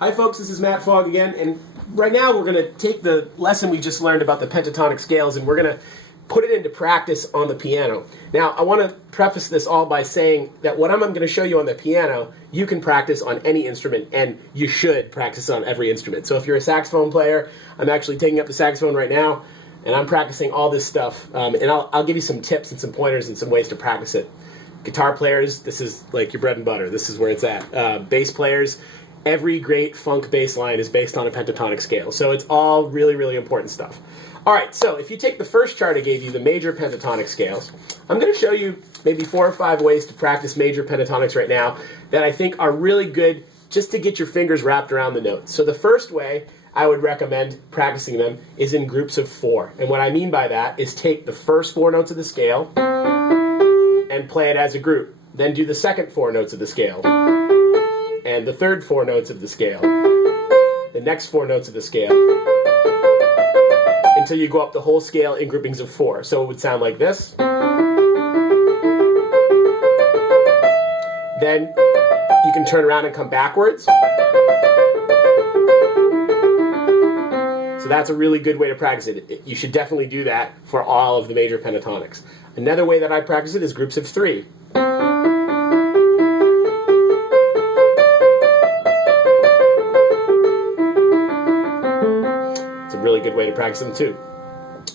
Hi folks, this is Matt Fogg again, and right now we're going to take the lesson we just learned about the pentatonic scales and we're going to put it into practice on the piano. Now, I want to preface this all by saying that what I'm going to show you on the piano, you can practice on any instrument, and you should practice on every instrument. So if you're a saxophone player, I'm actually taking up the saxophone right now, and I'm practicing all this stuff, and I'll give you some tips and some pointers and some ways to practice it. Guitar players, this is like your bread and butter. This is where it's at. Bass players, every great funk bass line is based on a pentatonic scale. So it's all really, really important stuff. All right, so if you take the first chart I gave you, the major pentatonic scales, I'm going to show you maybe 4 or 5 ways to practice major pentatonics right now that I think are really good just to get your fingers wrapped around the notes. So the first way I would recommend practicing them is in groups of 4. And what I mean by that is take the first 4 notes of the scale and play it as a group. Then do the second 4 notes of the scale and the third 4 notes of the scale, the next 4 notes of the scale, until you go up the whole scale in groupings of 4. So it would sound like this. Then you can turn around and come backwards. So that's a really good way to practice it. You should definitely do that for all of the major pentatonics. Another way that I practice it is groups of 3. Really good way to practice them too.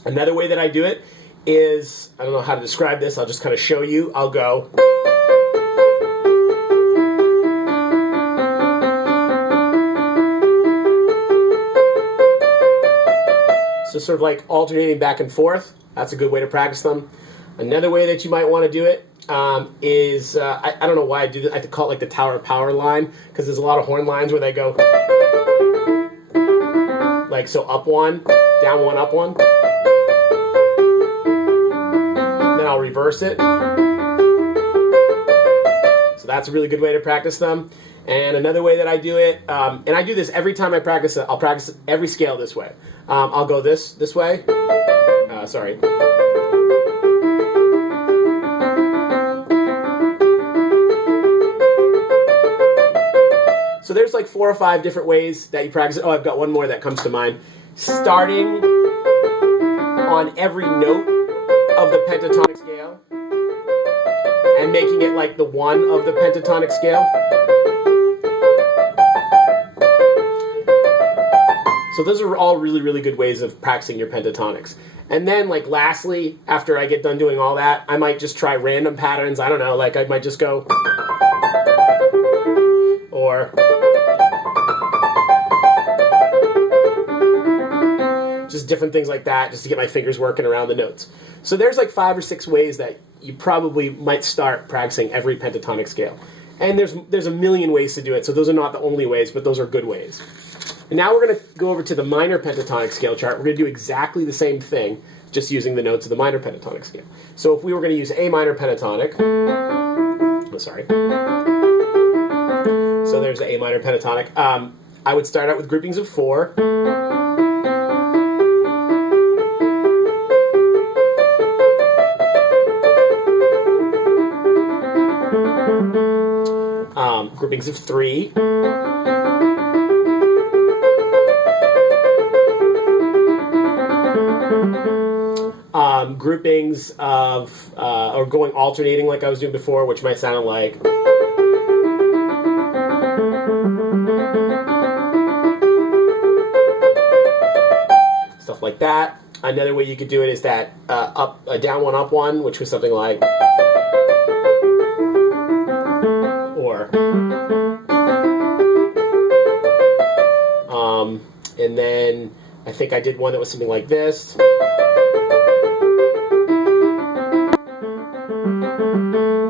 Another way that I do it is, I don't know how to describe this, I'll just kind of show you. I'll go so sort of like alternating back and forth. That's a good way to practice them. Another way that you might want to do it is, I don't know why I do this, I call it like the Tower of Power line, because there's a lot of horn lines where they go like so, up 1, down 1, up 1. Then I'll reverse it. So that's a really good way to practice them. And another way that I do it, and I do this every time I practice it, I'll practice every scale this way. I'll go this way. Sorry. So there's like 4 or 5 different ways that you practice it. Oh, I've got one more that comes to mind. Starting on every note of the pentatonic scale and making it like the 1 of the pentatonic scale. So those are all really, really good ways of practicing your pentatonics. And then, like, lastly, after I get done doing all that, I might just try random patterns. I don't know, like I might just go, or just different things like that, just to get my fingers working around the notes. So there's like 5 or 6 ways that you probably might start practicing every pentatonic scale. And there's a million ways to do it, so those are not the only ways, but those are good ways. And now we're going to go over to the minor pentatonic scale chart. We're going to do exactly the same thing, just using the notes of the minor pentatonic scale. So if we were going to use A minor pentatonic, so there's the A minor pentatonic. I would start out with groupings of 4. Groupings of 3. Groupings of, or going alternating like I was doing before, which might sound like. Stuff like that. Another way you could do it is that down 1, up 1, which was something like. Or. And then I think I did one that was something like this. And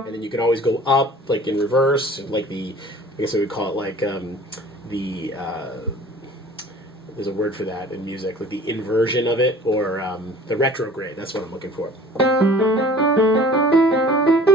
then you can always go up, like in reverse, like I guess I would call it like there's a word for that in music, like the inversion of it, or the retrograde. That's what I'm looking for.